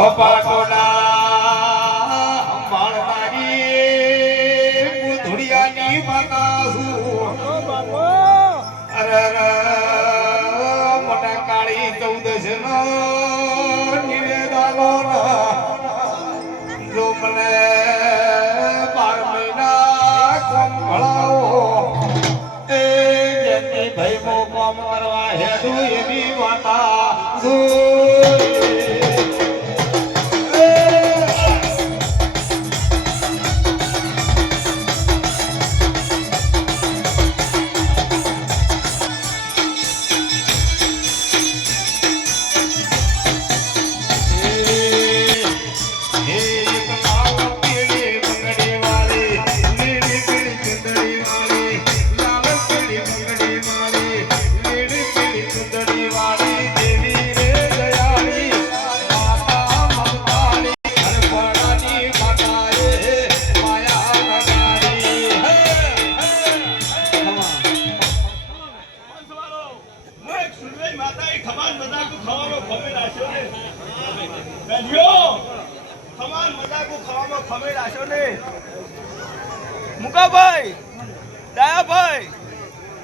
ઝોપાટોના અંબાળનારી પૂતળિયાની માતા છું. અરે મને કાળી નિવેદાનો ના. જો મને બાર મહિના કોમ જેની ભઈમો કોમ કરવા હેડું એવી માતા. ખમાન મજાકુ ને? ખમાન મજાકુ ને? મુકાભાઈ દયાભાઈ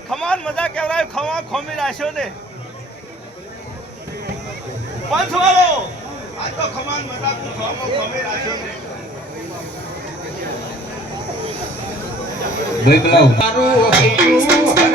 ખમાન મજા કેવડાય ખમા ખમી રાખ્યો ને? પંચવાળો આ તો ખમાન મજાકુ ખાવામાં ખમે રાખ્યો ને. તારું હૈયું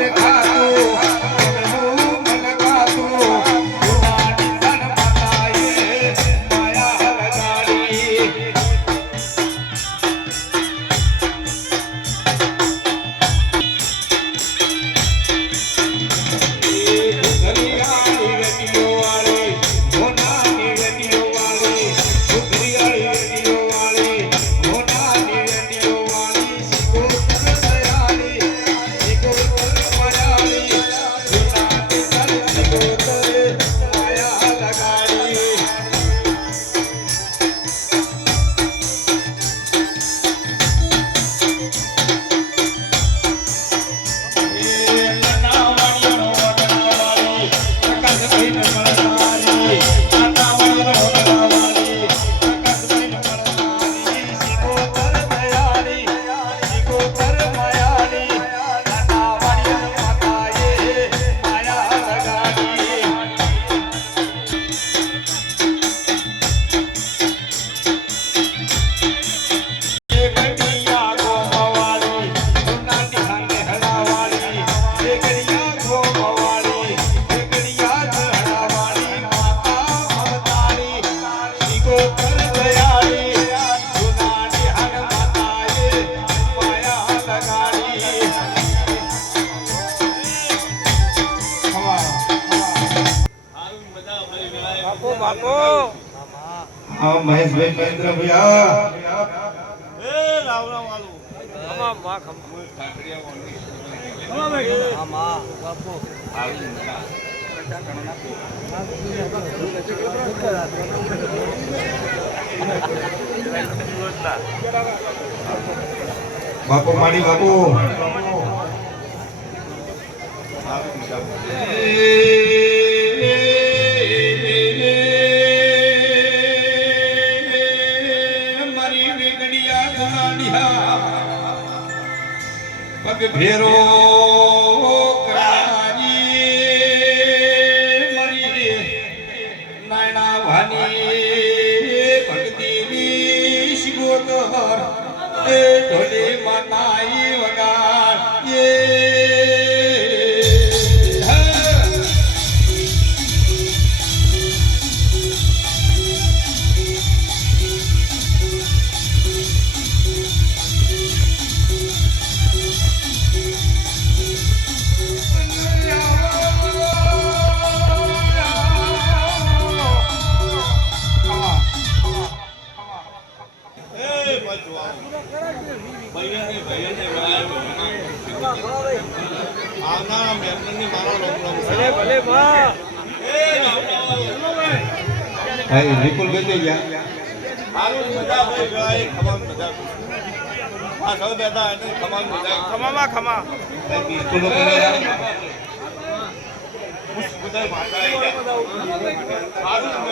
બાપો બાપો. હા મહેશભાઈ મહેન્દ્ર ભૈયા. એ રામ રામ વાલું ખમા બાપો આવી બાપુ. માડી બાપુ. મારી ભેરો આવનારા મહેમાનની મારો લોકલો ભલે ભલે એ વિપુલ ગઈ ગયા હારું મજા ભાઈ ખમાન મજા આ સૌ બેઠા એટલે ખમાન મજા ખમામાં ખમા. ગયા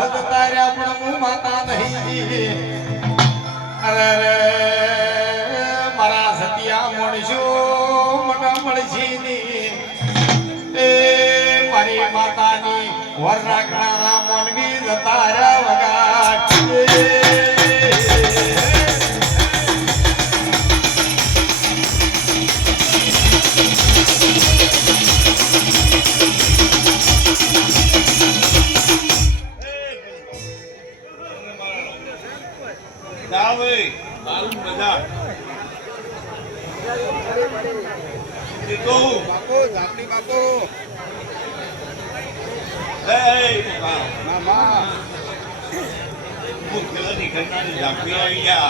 હદ તાર્યા પણ હું માતા નહીં. અરે રે, મારા સતિયા મળશો મને મળશી ની એ મારી માતાની વર રાખનારા મનવી જતા વગા દીકરો બાપુ ઝાપડી બાપુ મામા. હું પેલા નીકળનારી ઝાંપી આવી ગયા.